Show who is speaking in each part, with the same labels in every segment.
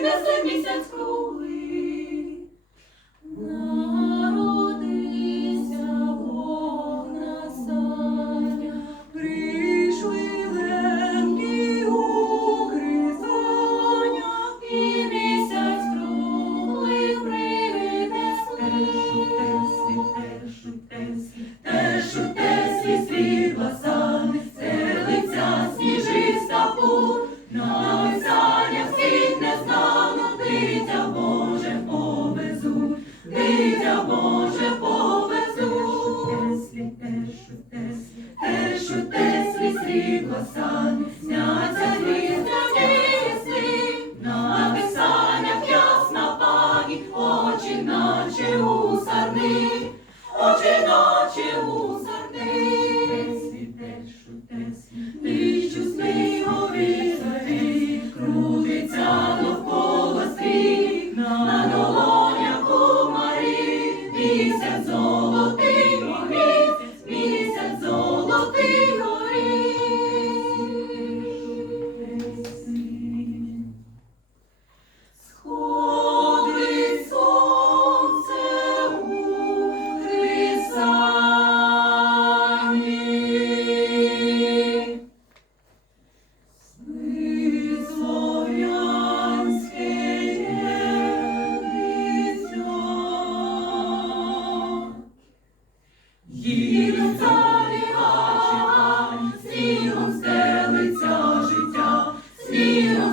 Speaker 1: innocent me since school. дитя Боже повезу, дитя Боже повезу,
Speaker 2: теслі, тешу, теслі,
Speaker 1: тешу, теслі, срібло сан, сняться звізда лісли, на писаннях ясна пані, очі наче у сарни, очі наче у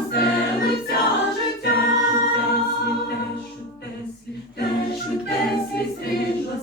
Speaker 1: веселиться життя, швидте, швидте, швидте, швидте, свій стрижла